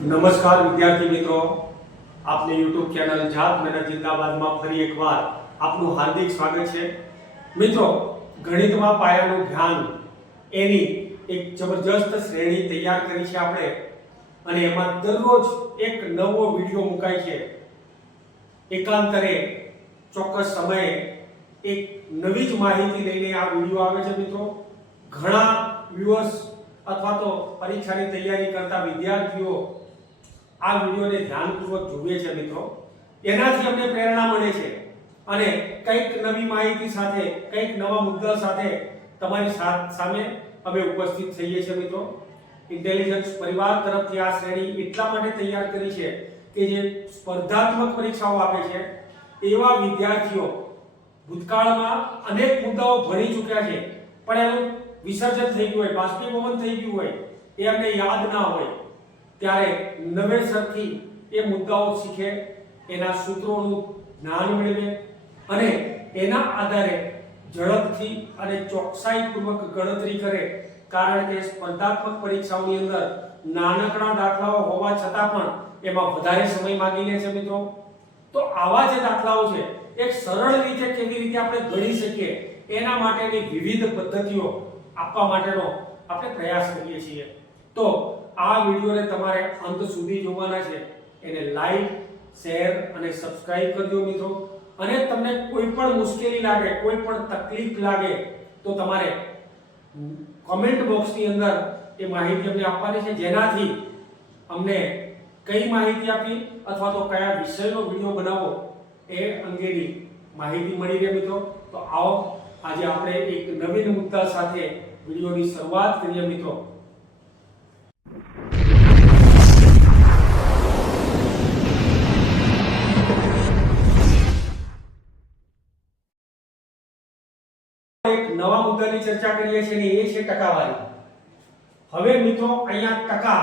નમસ્કાર વિદ્યાર્થી મિત્રો, આપની YouTube ચેનલ જાત મહેનત જિંદાબાદમાં ફરી એકવાર આપનું હાર્દિક સ્વાગત છે. મિત્રો, ગણિતમાં પાયાનું જ્ઞાન એની એક જબરજસ્ત શ્રેણી તૈયાર કરી છે આપણે, અને એમાં દરરોજ એક નવો વિડિયો મુકાય છે. એકાંતરે ચોક્કસ સમયે એક નવી જ માહિતી લઈને આ વિડિયો આવે છે. મિત્રો, ઘણા વ્યુઅર્સ અથવા તો પરીક્ષાની તૈયારી કરતા વિદ્યાર્થીઓ આ વિડિયોને ધ્યાનપૂર્વક જુએ છે. મિત્રો, એનાથી અમને પ્રેરણા મળે છે અને કંઈક નવી માહિતી સાથે, કંઈક નવા મુદ્દા સાથે તમારી સામે અમે ઉપસ્થિત થઈએ છીએ. મિત્રો, ઇન્ટેલિજન્સ પરિવાર તરફથી આ શ્રેણી એટલા માટે તૈયાર કરી છે કે જે સ્પર્ધાત્મક પરીક્ષાઓ આપે છે એવા વિદ્યાર્થીઓ ભૂતકાળમાં અનેક મુદ્દાઓ ભણી ચૂક્યા છે, પણ એનું વિસર્જન થઈ ગયું હોય, બાષ્પીભવન થઈ ગયું હોય, એ અમને યાદ ના હોય, ત્યારે નવેસરથી એ મુદ્દાઓ શીખે, એના સૂત્રોનું જ્ઞાન મેળવે અને એના આધારે ઝડપથી અને ચોકસાઈપૂર્વક ગણતરી કરે. કારણ કે સ્પર્ધાત્મક પરીક્ષાઓની અંદર નાનકડા દાખલાઓ હોવા છતાં પણ એમાં વધારે સમય માંગી લે છે. મિત્રો, તો આવા જે દાખલાઓ છે એક સરળ રીતે કેવી રીતે આપણે ગણી શકીએ એના માટેની વિવિધ પદ્ધતિઓ આપવા માટેનો આપણે પ્રયાસ કરીએ છીએ. તો આ વિડિયોને તમારે અંત સુધી જોવાના છે. એને લાઈક, શેર અને સબસ્ક્રાઇબ કરજો. મિત્રો, અને તમને કોઈ પણ મુશ્કેલી લાગે, કોઈ પણ તકલીફ લાગે તો તમારે કમેન્ટ બોક્સની અંદર એ માહિતી અમને આપવાની છે, જેનાથી અમને કઈ માહિતી આપી અથવા તો કયા વિષયનો વિડિયો બનાવવો એ અંગેની માહિતી મળી રહે. મિત્રો, તો આવો આજે આપણે એક નવીન મુદ્દા સાથે વિડિયોની શરૂઆત કરીએ. મિત્રો, એક નવા મુદ્દાની ચર્ચા કરીએ છીએ, એ છે ટકાવારી. હવે મિત્રો, અહીંયા ટકા,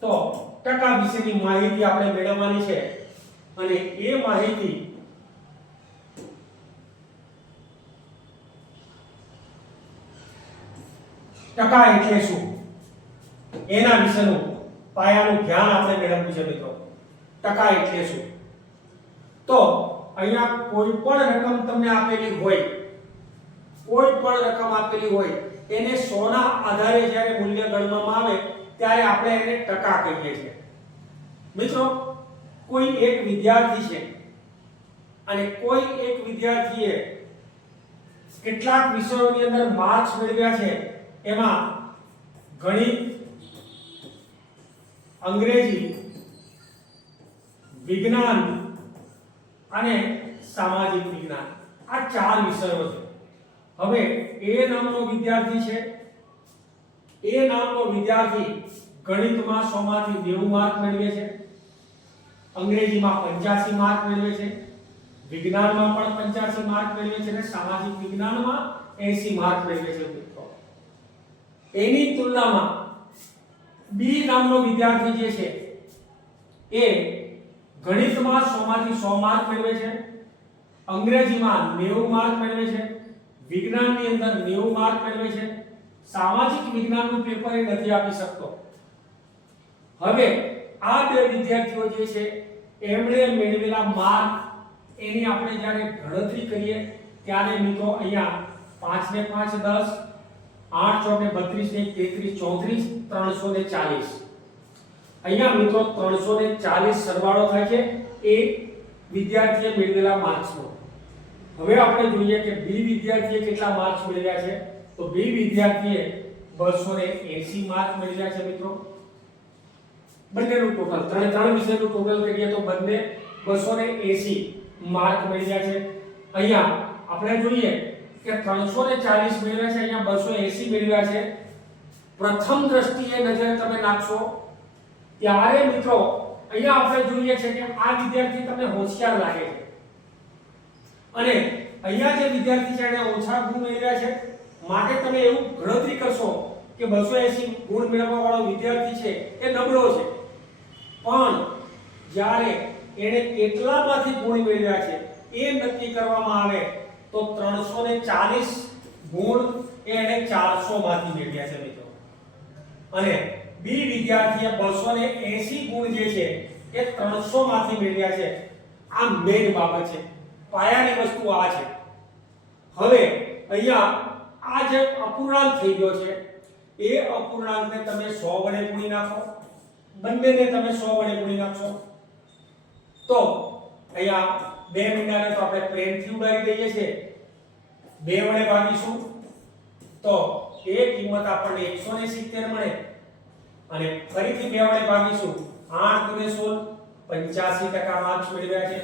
તો ટકા વિશેની માહિતી આપણે મેળવવાની છે, અને એ માહિતી ટકા એટલે શું એના વિશેનું પાયાનું જ્ઞાન આપણે મેળવવું છે. મિત્રો, ટકા એટલે શું? તો અહીંયા કોઈ પણ રકમ તમને આપેલી હોય, કોઈ પણ રકમ આપેલી હોય, એને 100 ના આધારે જ્યારે મૂલ્ય ગણવામાં આવે ત્યારે આપણે એને ટકા કહીએ છીએ. મિત્રો, કોઈ એક વિદ્યાર્થી છે અને કોઈ એક વિદ્યાર્થીએ કેટલાક વિષયોની અંદર માર્ક્સ મેળવ્યા છે, એમાં ગણિત, અંગ્રેજી, વિજ્ઞાન અને સામાજિક વિજ્ઞાન, આ 4 વિષયો છે. હવે એ નામનો વિદ્યાર્થી છે, એ નામનો વિદ્યાર્થી ગણિતમાં 100 માંથી 90 માર્ક મેળવે છે, અંગ્રેજીમાં 85 માર્ક મેળવે છે, વિજ્ઞાનમાં પણ 85 માર્ક મેળવે છે અને સામાજિક વિજ્ઞાનમાં 80 માર્ક મેળવે છે. મિત્રો, એની તુલનામાં બી નામનો વિદ્યાર્થી જે છે એ ગણિતમાં 100 માંથી 100 માર્ક મેળવે છે, અંગ્રેજીમાં 90 માર્ક મેળવે છે, વિજ્ઞાનની અંદર 90 માર્ક મેળવે છે, સામાજિક વિજ્ઞાનનું પેપર એ નથી આપી શકતો. હવે આ બે વિદ્યાર્થીઓ જે છે એમણે મેળવેલા માર્ક એની આપણે જ્યારે ગણતરી કરીએ ત્યારે મિત્રો અહીંયા 5 ને 5 10, 8 ચોક ને 32 ને 33 34 340. અહીંયા મિત્રો 340 સરવાળો થાય છે એ વિદ્યાર્થીએ મેળવેલા માર્ક્સનો. હવે આપણે જોઈએ કે બી વિદ્યાર્થીએ કેટલા માર્ક્સ મેળવ્યા છે. તો બી વિદ્યાર્થીએ 280 માર્ક મેળવ્યા છે. મિત્રો, બંનેનું ટોટલ ત્રણ વિષયનું ટોટલ કરીએ તો બંને 280 માર્ક મેળવ્યા છે. અહીંયા આપણે જોઈએ કે 340 મેળવ્યા છે, અહીંયા 280 મેળવ્યા છે. પ્રથમ દ્રષ્ટિએ નજર તમે નાખશો ત્યારે મિત્રો અહીંયા આપણે જોઈએ છે કે આ વિદ્યાર્થી તમને હોશિયાર લાગે છે, અને અહીંયા જે વિદ્યાર્થી છે એને ઓછા ગુણ મેળવ્યા છે, માટે તમે એવું ગણતરી કરશો કે 280 ગુણ મેળવવા વાળો વિદ્યાર્થી છે એ નબળો છે. પણ જ્યારે એને કેટલામાંથી ગુણ મેળવ્યા છે એ નક્કી કરવામાં આવે તો 340 ગુણ એને 400 માંથી મેળવ્યા છે. મિત્રો, અને બી વિદ્યાર્થીએ 280 ગુણ જે છે એ 300 માંથી મેળવ્યા છે. આ મેઇન બાબત છે, પાયાની વસ્તુ આ છે. હવે અહીંયા આ જે અપૂર્ણાંક થઈ ગયો છે એ અપૂર્ણાંકને તમે 100 વડે ગુણી નાખો, બંનેને તમે 100 વડે ગુણી નાખશો તો અહીંયા 2 મીંડાને તો આપણે પ્રેમથી ઉડાડી દઈએ છીએ, 2 વડે ભાગીશું તો એ કિંમત આપણને 170 મળે અને ફરીથી 2 વડે ભાગીશું 8 × 16 85% માર્ક્સ મેળવ્યા છે.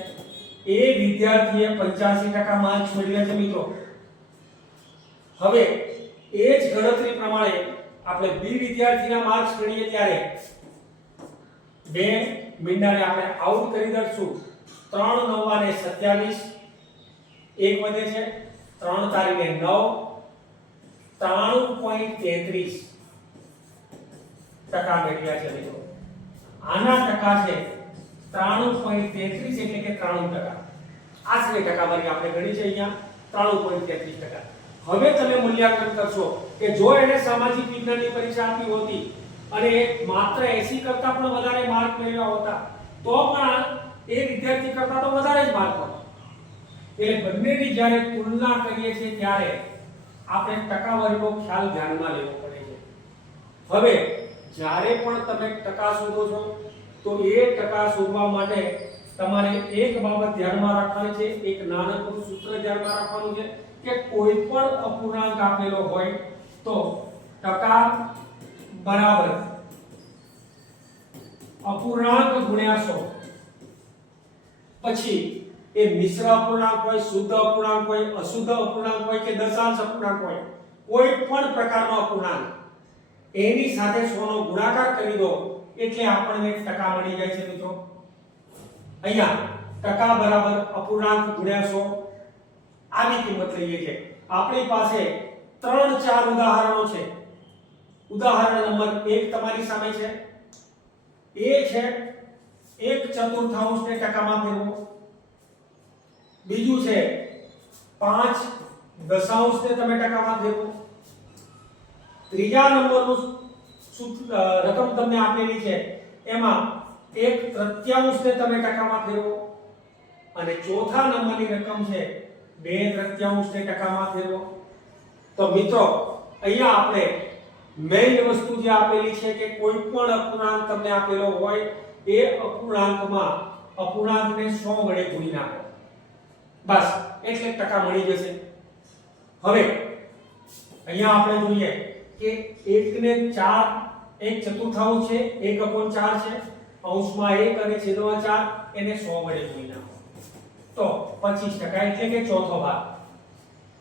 એ વિદ્યાર્થીએ 85% માર્ક્સ મેળવ્યા છે મિત્રો. હવે એ જ ગણતરી પ્રમાણે આપણે બી વિદ્યાર્થીના માર્ક્સ ગણીએ ત્યારે 2 મીંડાને આપણે આઉટ કરી દઈશું. 3 9 27, 1 વધે છે, 3 તારીને 9, 93.33% મેળવ્યા છે મિત્રો. આના ટકા છે 93.33 એટલે કે 93%. આશરે ટકાવારી આપણે ગણી છે અહીંયા 93.33%. હવે તમે મૂલ્યાંકન કરશો કે જો એને સામાજિક વિજ્ઞાનની પરીક્ષા આપી હોતી અને માત્ર 80 કરતા પણ વધારે માર્ક મેળવ્યા હોતા તો પણ એ વિદ્યાર્થી કરતા તો વધારે જ માર્ક હોત. એટલે બંનેની જ્યારે તુલના કરીએ છીએ ત્યારે આપણે ટકાવારીનો ખ્યાલ ધ્યાનમાં લેવો પડે છે. હવે જ્યારે પણ તમે ટકા શોધો છો તો એ ટકા શોધવા માટે તમારે એક બાબત ધ્યાનમાં રાખવાની છે, એક નાનકડું સૂત્ર ધ્યાનમાં રાખવાનું છે કે કોઈ પણ અપૂર્ણાંક આપેલો હોય તો ટકા બરાબર અપૂર્ણાંક ગુણ્યા 100. પછી એ મિશ્ર અપૂર્ણાંક હોય, શુદ્ધ અપૂર્ણાંક હોય, અશુદ્ધ અપૂર્ણાંક હોય કે દશાંશ અપૂર્ણાંક હોય, કોઈ પણ પ્રકારનો અપૂર્ણાંક એની સાથે 100 નો ગુણાકાર કરી દો એટલે આપણને ટકા મળી જાય છે મિત્રો. અહીંયા ટકા બરાબર અપૂર્ણાંક ગુણ્યા 100 આની કિંમત લઈએ છે. આપણી પાસે 3-4 ઉદાહરણો છે. ઉદાહરણ નંબર 1 તમારી સામે છે. એ છે 1/4 ને ટકામાં ફેરવો. બીજું છે 5 દશાંશ ને તમે ટકામાં ફેરવો. ત્રીજા નંબરનું રકમ તમને આપેલી છે એમાં 1/3 ને તમે ટકામાં ફેરવો અને ચોથા નંબરની રકમ છે 2/3 ને ટકામાં ફેરવો. તો મિત્રો અહીંયા આપણે મેઈન વસ્તુ જે આપેલી છે કે કોઈ પણ અપૂર્ણાંક તમને આપેલો હોય એ અપૂર્ણાંકમાં અપૂર્ણાંકને 100 વડે ગુણી નાખો, બસ એટલે ટકા મળી જશે. હવે અહીંયા આપણે જોઈએ કે 1 ને 4 1/4 છે, 1/4 છે, અંશમાં 1 અને છેદમાં 4 એને 100 વડે ગુણી નાખો તો 25% એટલે કે ચોથો ભાગ.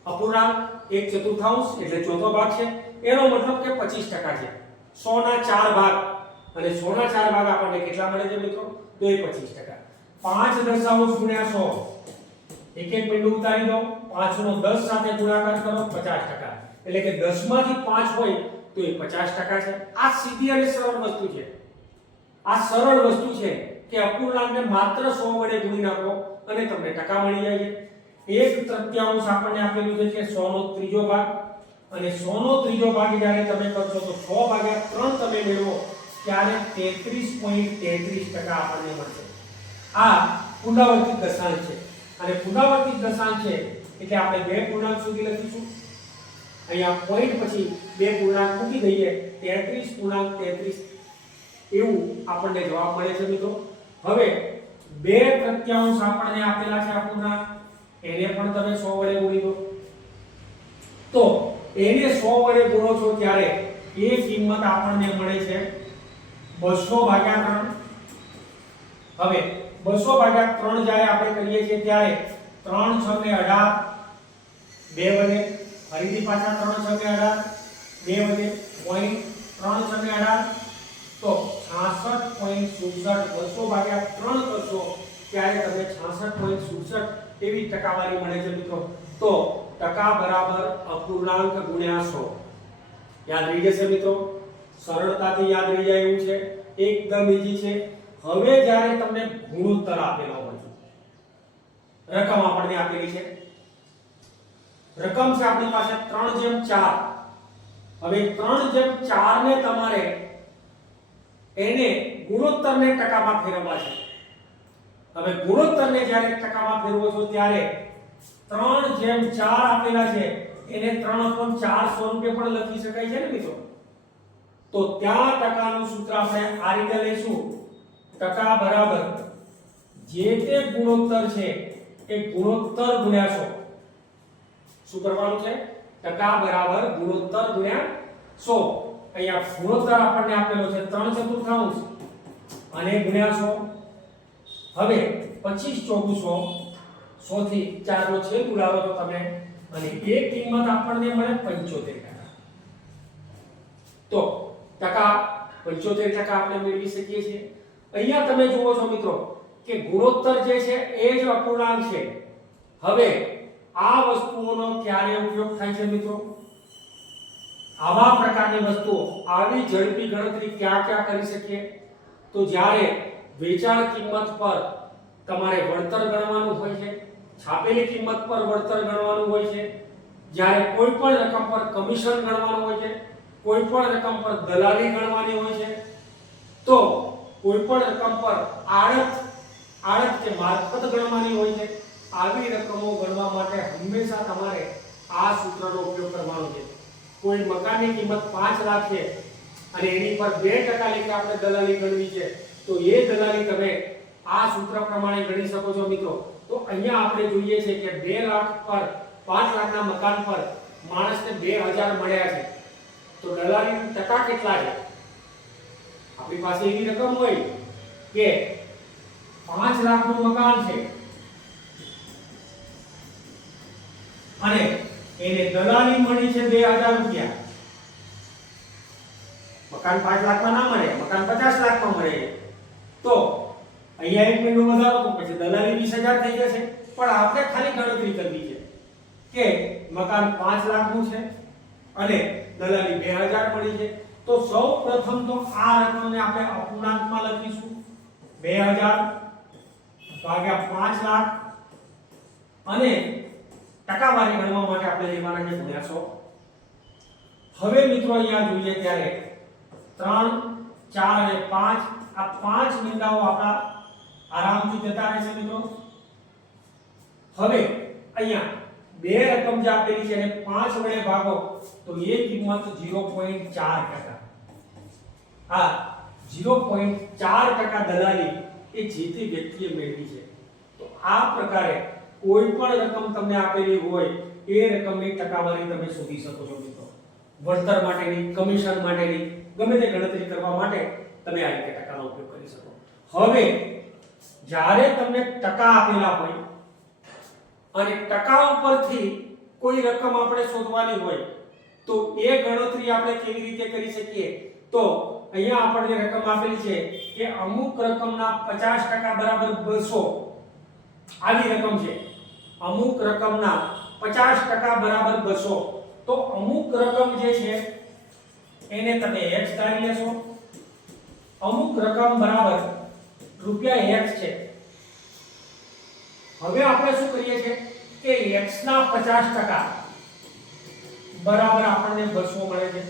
અપૂર્ણાંક 1/4 એટલે ચોથો ભાગ છે, એનો મતલબ કે 25% છે. 100 ના 4 ભાગ અને 100 ના 4 ભાગ આપણને કેટલા મળે છે મિત્રો? તો એ 25%. 5 દશાંશ ગુણ્યા 100, એક એક બિંદુ ઉતારી દો, 5 નો 10 સાથે ગુણાકાર કરો 50%. એટલે કે 10 માંથી 5 હોય તો એ 50% છે. આ સીધી અને સરળ વસ્તુ છે. આ સરળ વસ્તુ છે કે અપૂર્ણાંકને માત્ર 100 વડે ગુણી નાખો અને તમને ટકા મળી જાય છે. 1/3 આપણને આપેલું છે કે 100 નો ત્રીજો ભાગ અને 100 નો ત્રીજો ભાગ જ્યારે તમે કરશો તો 100/3 તમે મેળવો ત્યારે 33.33% આપણને મળશે. આ પુનરાવર્તિત દશાંશ છે અને પુનરાવર્તિત દશાંશ છે એટલે આપણે બે પૂર્ણાંક સુધી લખીશું. અહીંયા પોઈન્ટ પછી બે પૂર્ણાંક મૂકી દઈએ 33.33 એવું આપણને જવાબ મળે છે મિત્રો. હવે 2/3 આપણને આપેલા છે અપૂર્ણાંક, એને પણ તમે 100 વડે ગુણી દો. તો એને 100 વડે ગુણો છો ત્યારે એ કિંમત આપણને મળે છે 200/3. હવે 200/3 જ્યારે આપણે કરીએ છીએ ત્યારે 3 × 6 = 18, 2 વધે, ફરીથી પાછા 3 × 6 = 18, 2 વધે, પોઈન્ટ 3 × 6 = 18 તો 66.67. 200/3 કરશો ત્યારે તમને 66.67 એવી ટકાવારી મળે છે મિત્રો. તો ટકા બરાબર અપૂર્ણાંક ગુણ્યા 100. યાદ રહી જશે મિત્રો, સરળતાથી યાદ રહી જાય એવું છે, એકદમ ઈઝી છે. હવે જ્યારે તમને ગુણોત્તર આપેલો હોય, રકમ આપણને આપેલી છે, રકમ છે આપણી પાસે 3/4. હવે 3/4 ને તમારે એને ગુણોત્તરને ટકામાં ફેરવવા છે. હવે ગુણોત્તરને જ્યારે ટકામાં ફેરવો છો ત્યારે 3/4 આપેલા છે એને 3/4 સ્વરૂપે પણ લખી શકાય છે ને મિત્રો. તો ત્યાં ટકાનું સૂત્ર આપણે આ રીતે લઈશું. ટકા બરાબર જે તે ગુણોત્તર છે એ ગુણોત્તર ગુણ્યા 100. શું કરવાનું છે? ટકા બરાબર ગુણોત્તર ગુણ્યા 100. અહીંયા ગુણોત્તર આપણને આપેલો છે 3/4 અને ગુણ્યા 100. હવે 25 × 100 100 થી 4 નો છેદ ઉડાડો તો તમે અને એ કિંમત આપણને મળે 75%. તો ટકા 75% આપણે મેળવી શકીએ છીએ. અહીંયા તમે જુઓ છો મિત્રો કે ગુણોત્તર જે છે એ જ અપૂર્ણાંક છે. હવે આ વસ્તુઓનો ક્યારે ઉપયોગ થાય છે મિત્રો? આવા પ્રકારની વસ્તુઓ, આવી ઝડપી ગણતરી ક્યાં કરી શકીએ? તો જ્યારે વેચાણ કિંમત પર તમારે વળતર ગણવાનું હોય છે, છાપેલી કિંમત પર વળતર ગણવાનું હોય છે, જ્યારે કોઈ પણ રકમ પર કમિશન ગણવાનું હોય છે, કોઈ પણ રકમ પર દલાલી ગણવાની હોય છે, તો કોઈ પણ રકમ પર આડત કે મારફત ગણવાની હોય છે. આવી રકમો ગણવા માટે હંમેશા તમારે આ સૂત્રનો ઉપયોગ કરવાનો છે. કોઈ મકાનની કિંમત 5 લાખ છે અને એની પર 2% લેખે આપણે દલાલી ગણવી છે, તો એ દલાલી તમે આ સૂત્ર પ્રમાણે ગણી શકો છો મિત્રો. તો અહીંયા આપણે જોઈએ છે કે 2 લાખ પર 5 લાખના મકાન પર માણસને 2000 મળ્યા છે, તો દલાલીના ટકા કેટલા છે? આપણી પાસે એવી રકમ હોય કે 5 લાખનું મકાન છે અને એને દલાલી મળી છે 2000 રૂપિયા. મકાન 5 લાખમાં ના મળે, મકાન 50 લાખમાં મળે, તો અહીંયા 1 મહિનો વધારો તો પછી દલાલી 20000 થઈ જશે. પણ આપણે ખાલી ગણતરી કરવી છે કે મકાન 5 લાખનું છે અને દલાલી 2000 મળી છે. તો સૌ પ્રથમ તો આ રકમને આપણે અપૂર્ણાંકમાં લખીશું. 2000 ભાગ્યા 5 લાખ અને ટકાવારી ગણવા માટે આપણે લેવાના છે ગુણ્યા 100. હવે મિત્રો અહીંયા જોઈએ ત્યારે 3, 4 અને 5 આ 5 મીંડાઓ આપણા આરામથી જતા રહેશે મિત્રો. હવે અહીંયા બે રકમ જે આપેલી છે એને 5 વડે ભાગો તો એ કિંમત 0.4%. આ 0.4% દલાલી એ જે તે વ્યક્તિએ મેળવી છે. તો આ પ્રકારે કોઈ પણ રકમ તમને આપેલી હોય એ રકમની ટકાવારી તમે શોધી શકો છો મિત્રો. વળતર માટેની, કમિશન માટેની, ગમે તે ગણતરી કરવા માટે તમે આ રીતે ટકાનો ઉપયોગ કરી શકો. હવે જ્યારે તમને ટકા આપેલા હોય અને ટકા ઉપરથી કોઈ રકમ આપણે શોધવાની હોય તો એ ગણતરી આપણે કેવી રીતે કરી શકીએ? તો અહીંયા આપણને રકમ આપેલી છે કે અમુક રકમના 50% બરાબર 200. આવી રકમ છે. અમુક રકમના 50% બરાબર 200. તો અમુક રકમ જે છે એને તમે x ધારી લેશો. અમુક રકમ બરાબર રૂપિયા x છે. હવે આપણે શું કરીએ છીએ કે x ના 50% બરાબર આપણને 200 મળે છે.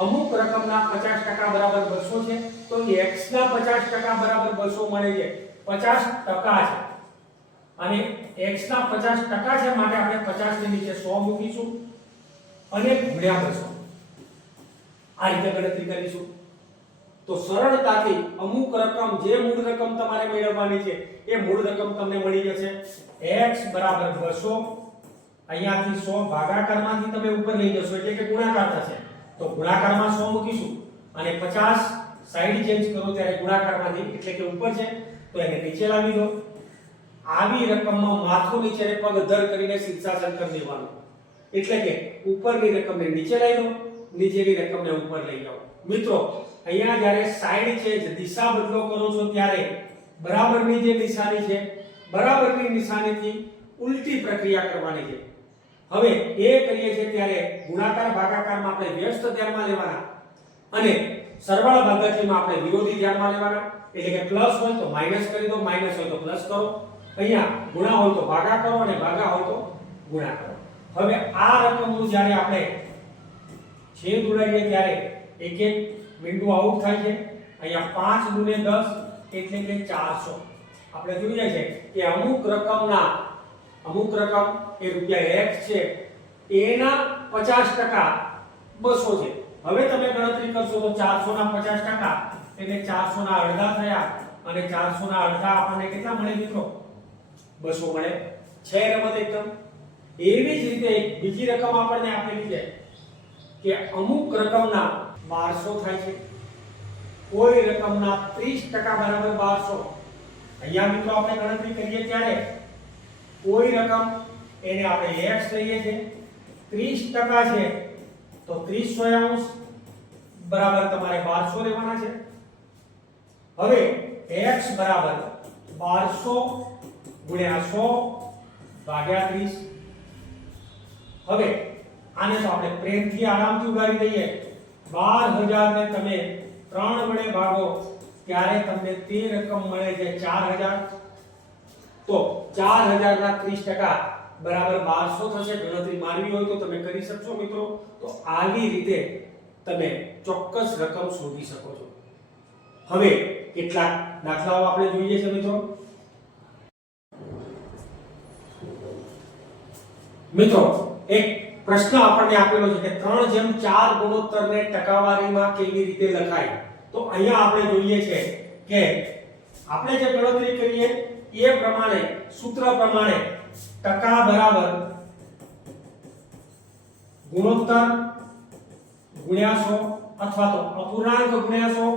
અમુક રકમના 50% બરાબર 200 છે તો x ના 50% બરાબર 200 મળે છે. 50% છે અને x ના 50% છે માટે આપણે 50 ની નીચે 100 મૂકીશું અને ગુણ્યા 200. આ રીતે ગણતરી કરીશું તો સરળતાથી અમુક રકમ, જે મૂળ રકમ તમારે મેળવવાની છે એ મૂળ રકમ તમને મળી જશે. x બરાબર 200. અહીંયાથી 100 ભાગાકારમાંથી તમે ઉપર લઈ જશો એટલે કે ગુણાકાર થશે. તો ગુણાકારમાં 100 મૂકીશું અને 50 સાઈડ ચેન્જ કરો ત્યારે ગુણાકારમાંથી એટલે કે ઉપર છે તો એને નીચે લાવી દો. આવી રકમમાં માથું નીચે પગ ધર કરીને શીર્ષાસન કરી દેવાનું. એટલે કે ઉપરની રકમને નીચે લઈ લો, નીચેની રકમને ઉપર લઈ જાઓ. મિત્રો અહીંયા જ્યારે સાઈડ ચેન્જ, દિશા બદલો કરો છો ત્યારે બરાબરની જે નિશાની છે, બરાબરની નિશાનીથી ઉલટી પ્રક્રિયા કરવાની છે. હવે એ કરીએ છીએ ત્યારે ગુણાકાર ભાગાકારમાં આપણે વ્યસ્ત ધ્યાનમાં લેવાના અને સરવાળા ભાગાકારમાં આપણે વિરોધી ધ્યાનમાં લેવાના. એટલે કે પ્લસ હોય તો માઈનસ કરી દો, માઈનસ હોય તો પ્લસ કરો. અહીંયા ગુણા હોય તો ભાગા કરો અને ભાગા હોય તો ગુણા કરો. હવે આ રકમનું જ્યારે આપણે છેદ ઉડાડીએ ત્યારે એક એક મીંડું આઉટ થાય છે. અહીંયા 5 દુને 10 એટલે કે 400. આપણે જોઈએ છે કે અમુક રકમ એ રૂપિયા x છે એના 50% 200 છે. હવે તમે ગણતરી કરશો તો 400 ના 50% એટલે 400 ના અડધા થયા અને 400 ના અડધા આપણને કેટલા મળે મિત્રો? 200 મળે. છે રમત એકદમ. એવી જ રીતે એક બીજી રકમ આપણને આપેલી છે કે અમુક રકમના 1200 થાય છે, કોઈ રકમના 30% બરાબર 1200. અહીંયા મિત્રો આપણે ગણતરી કરીએ ત્યારે કોઈ રકમ એને આપણે x લઈએ છે, 30% છે તો 30/100 બરાબર તમારે 1200 લેવાના છે. હવે x બરાબર 1200 ગુણ્યા 100 ભાગ્યા 30. હવે આને તો આપણે પ્રેમથી આરામથી ઉડાડી દઈએ. 12000 ને તમે 3 વડે ભાગો ત્યારે તમને તે રકમ મળે છે 4000. તો 4000 ના 30% બરાબર 1200 થશે. ગણતરી મારવી હોય તો તમે કરી શકશો મિત્રો. તો આવી રીતે તમે ચોક્કસ રકમ શોધી શકો છો. હવે કેટલાક દાખલાઓ આપણે જોઈએ છે મિત્રો એક પ્રશ્ન આપણને આપેલો છે કે 3/4 ગુણોત્તરને ટકાવારીમાં કેવી રીતે લખાય. તો અહીંયા આપણે જોઈએ છે કે આપણે જે ગણતરી કરીએ એ પ્રમાણે સૂત્ર પ્રમાણે ટકા બરાબર ગુણોત્તર ગુણ્યા 100 અથવા તો અપૂર્ણાંક ગુણ્યા 100.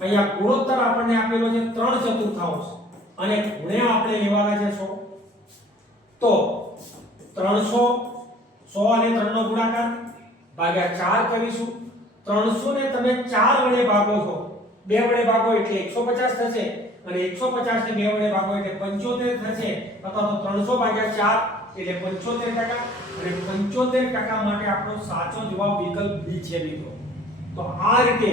અહીંયા ગુણોત્તર આપણને આપેલો છે 3/4 અને ગુણ્યા આપણે લેવાના છે 100. તો 300 100 અને 3 નો ગુણાકાર ભાગ્યા 4 કરીશું. 300 ને તમે 4 વડે ભાગો છો, 2 વડે ભાગો એટલે 150 થશે અને 150 ને 2 વડે ભાગો એટલે 75 થશે અથવા તો 300 ભાગ્યા 4 એટલે 75% અને 75% માટે આપણો સાચો જવાબ વિકલ્પ બી છે મિત્રો. તો આ રીતે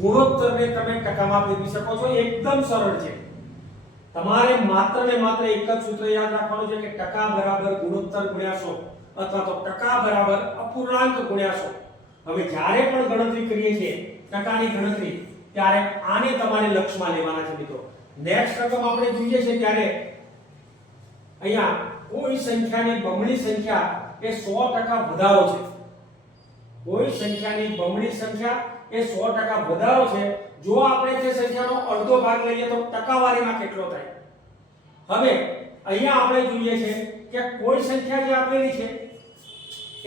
ગુણોત્તરને તમે ટકામાં ફેરવી શકો છો. એકદમ સરળ છે. તમારે માત્ર ને માત્ર એક જ સૂત્ર યાદ રાખવાનું છે કે ટકા બરાબર ગુણોત્તર ગુણ્યા 100 અથવા તો ટકા બરાબર અપૂર્ણાંક ગુણ્યા 100. હવે જ્યારે પણ ગણતરી કરીએ છીએ ટકાની ગણતરી ત્યારે આને તમારે લક્ષમાં લેવાના છે મિત્રો. નેક્સ્ટ રકમ આપણે જોઈએ છે ત્યારે અહીંયા કોઈ સંખ્યાની બમણી સંખ્યા એ 100% વધારો છે. કોઈ સંખ્યાની બમણી સંખ્યા એ 100% વધારો છે. જો આપણે તે સંખ્યાનો અડધો ભાગ લઈએ તો ટકાવારીમાં કેટલો થાય? હવે અહીંયા આપણે જોઈએ છે કે કોઈ સંખ્યા જે આપેલી છે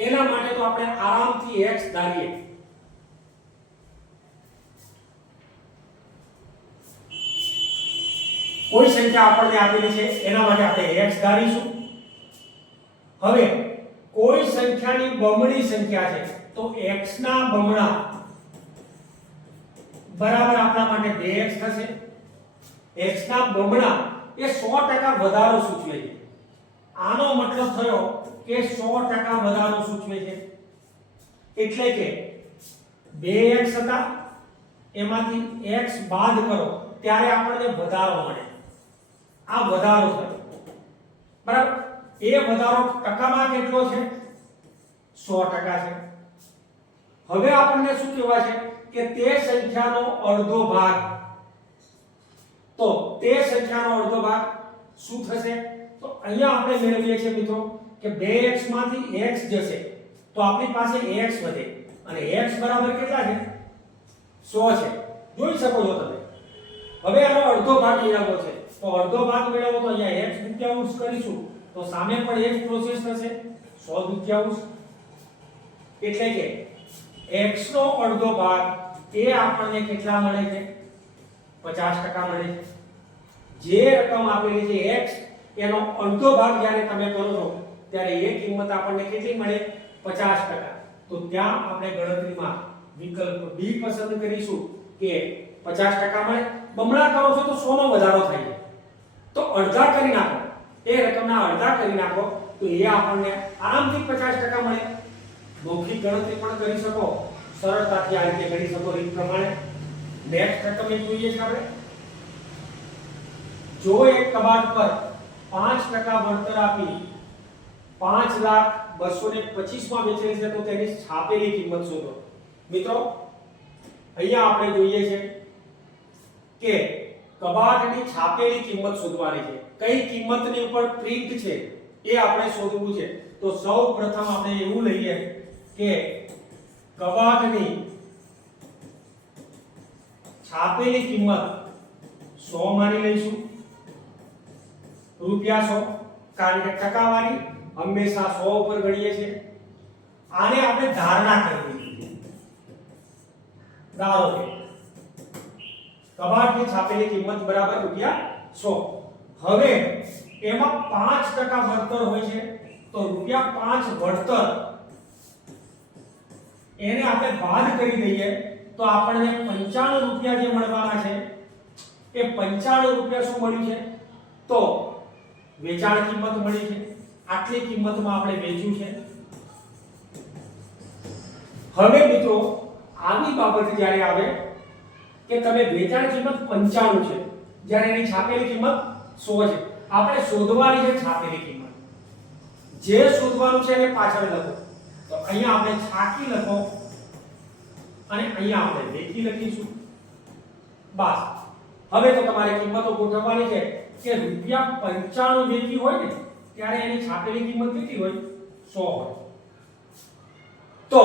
એના માટે તો આપણે આરામથી x ધારીએ. કોઈ સંખ્યા આપણને આપેલી છે એના માટે આપણે x ધારીશું. હવે કોઈ સંખ્યાની બમણી સંખ્યા છે તો x ના બમણા બરાબર આપણા માટે 2x થશે. x ના બમણા એ 100% વધારો સૂચવે છે. આનો મતલબ થયો કે 100% વધારો સૂચવે છે. એટલે કે 2x હતા એમાંથી x બાદ કરો ત્યારે આપણને વધારો મળે. આ વધારો થયો બરાબર. એ વધારો ટકામાં કેટલો છે? 100% છે. હવે આપણને શું કહેવાય છે કે તે સંખ્યાનો અડધો ભાગ. તો તે સંખ્યાનો અડધો ભાગ શું થશે? તો અહીંયા આપણે મેળવીએ છીએ મિત્રો કે 2x માંથી x જશે તો આપણી પાસે x વધે અને x બરાબર કેટલા છે? 100 છે. જોઈ શકો છો તમે. હવે આનો અડધો ભાગ મેળવવો છે તો અડધો ભાગ મેળવવો તો અહીંયા x દુત્યાંશ કરીશું તો સામે પણ એ જ પ્રોસેસ થશે 100 દુત્યાંશ. એટલે કે x નો અડધો ભાગ એ આપણને કેટલા મળે છે? 50% મળે છે. જે રકમ આપેલી છે x એનો અડધો ભાગ જ્યારે તમે કરો છો ત્યારે એ કિંમત આપણને કેટલી મળે? 50%. તો ત્યાં આપણે ગણતરીમાં વિકલ્પ બી પસંદ કરીશું કે 50% મળે. બમણા કરો છો તો 100 નો વધારો થાય છે તો અડધા કરી નાખો. એ રકમના અડધા કરી નાખો તો એ આપણને આરામથી 50% મળે. મૌખિક ગણતરી પણ કરી શકો સરળતાથી. આ રીતે ગણી શકો રીત પ્રમાણે. નેક્સ્ટ રકમ એ જોઈએ છે આપણે. જો એક કબાટ પર 5% વળતર આપી 5,225,000 માં વેચેલી છે તો તેની છાપેલી કિંમત શોધો. મિત્રો અહીંયા આપણે જોઈએ છે કે કબાટની છાપેલી કિંમત શોધવાની છે. કઈ કિંમતની ઉપર પ્રિન્ટ છે એ આપણે શોધવું છે. તો સૌ પ્રથમ આપણે એવું લઈએ કે કબાટની છાપેલી કિંમત 100 માની લઈશું. ₹100, કારણ કે ટકાવારી હંમેશા 100 ઉપર ગણીએ છીએ. આને આપણે ધારણા કરવી છે. ધારો કે કબાટની છાપેલી કિંમત બરાબર ₹100. હવે એમાં 5% વળતર હોય છે, તો ₹5 વળતર એને આપણે બાદ કરી દઈએ તો આપણને ₹95 જે મળવાના છે એ ₹95 શું મળ્યું છે? તો વેચાણ કિંમત મળી છે. આટલી કિંમતમાં આપણે વેચ્યું છે. હવે મિત્રો આવી બાબત જ્યારે આવે કે તમે વેચાણ કિંમત 95 છે, જ્યારે એની છાપેલી કિંમત 100 છે, આપણે શોધવાની છે છાપેલી કિંમત. જે શોધવાનું છે એને પાછળ લખો. તો અહીંયા આપણે છાકી લખો અને અહીંયા આપણે વેચી લખીશું. બસ. હવે તો તમારે કિંમતો ગોઠવવાની છે કે ₹95 વેચી હોય ને ત્યારે એની છાપેલી કિંમત કેટલી હોય? 100 હોય. તો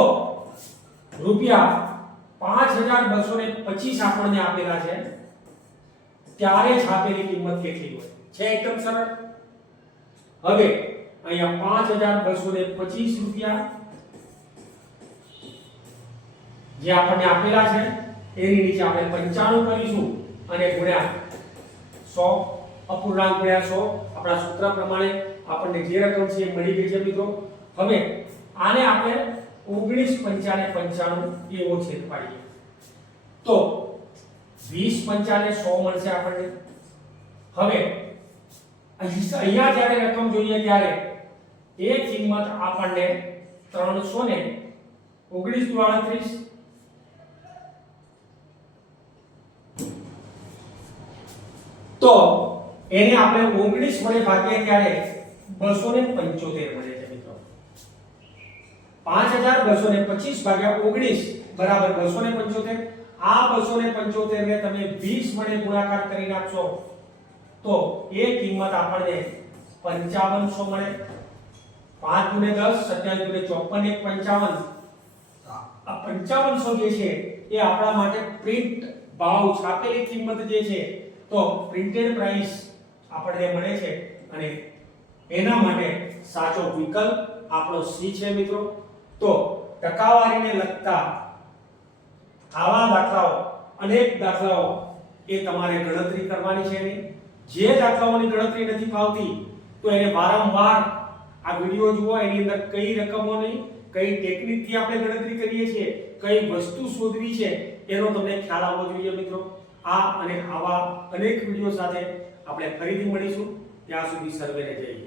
₹5225 આપણને આપેલા છે, ત્યારે છાપેલી કિંમત કેટલી હોય છે? એકદમ સરળ. હવે અહીંયા ₹5225 જે આપણને આપેલા છે એની નીચે આપણે 95 કરીશું અને ગુણ્યા 100, અપૂર્ણાંક ગુણ્યા 100. આપણા સૂત્ર પ્રમાણે આપણને જે રકમ છે એ મળી ગઈ છે મિત્રો. હવે આને આપણે 19 પંચાને 95 એવો છેદ પાડીએ તો 20 પંચાને 100 મળશે આપણને. હવે અહીંયા જ્યારે રકમ જોઈએ ત્યારે એ કિંમત આપણને 300 ને 19 × 38 તો એને આપણે 19 વડે ભાગીએ ત્યારે 275 મળે છે મિત્રો. 5225 ભાગ્યા 19 બરાબર 275. આ 275 ને તમે 20 વડે ગુણાકાર કરી નાખશો તો એ કિંમત આપણને 5500 મળે. 5 × 10 27 × 54 = 55. આ 5500 જે છે એ આપણા માટે પ્રિન્ટ ભાવ છાપેલી કિંમત જે છે તો પ્રિન્ટેડ પ્રાઇસ આપણને મળે છે અને એના માટે સાચો વિકલ્પ આપણો સી છે મિત્રો. તો ટકાવારીને લગતા આવા દાખલાઓ, અનેક દાખલાઓ એ તમારે ગણતરી કરવાની છે. જે દાખલાઓની ગણતરી નથી ફાવતી તો એને વારંવાર આ વિડિયો જુઓ. એની અંદર કઈ રકમોની કઈ ટેકનિકથી આપણે ગણતરી કરીએ છીએ, કઈ વસ્તુ શોધવી છે એનો તમને ખ્યાલ આવવો જોઈએ મિત્રો. આ અને આવા અનેક વિડિયો સાથે આપણે ફરીથી મળીશું. ત્યાં સુધી સર્વેને જય હિન્દ.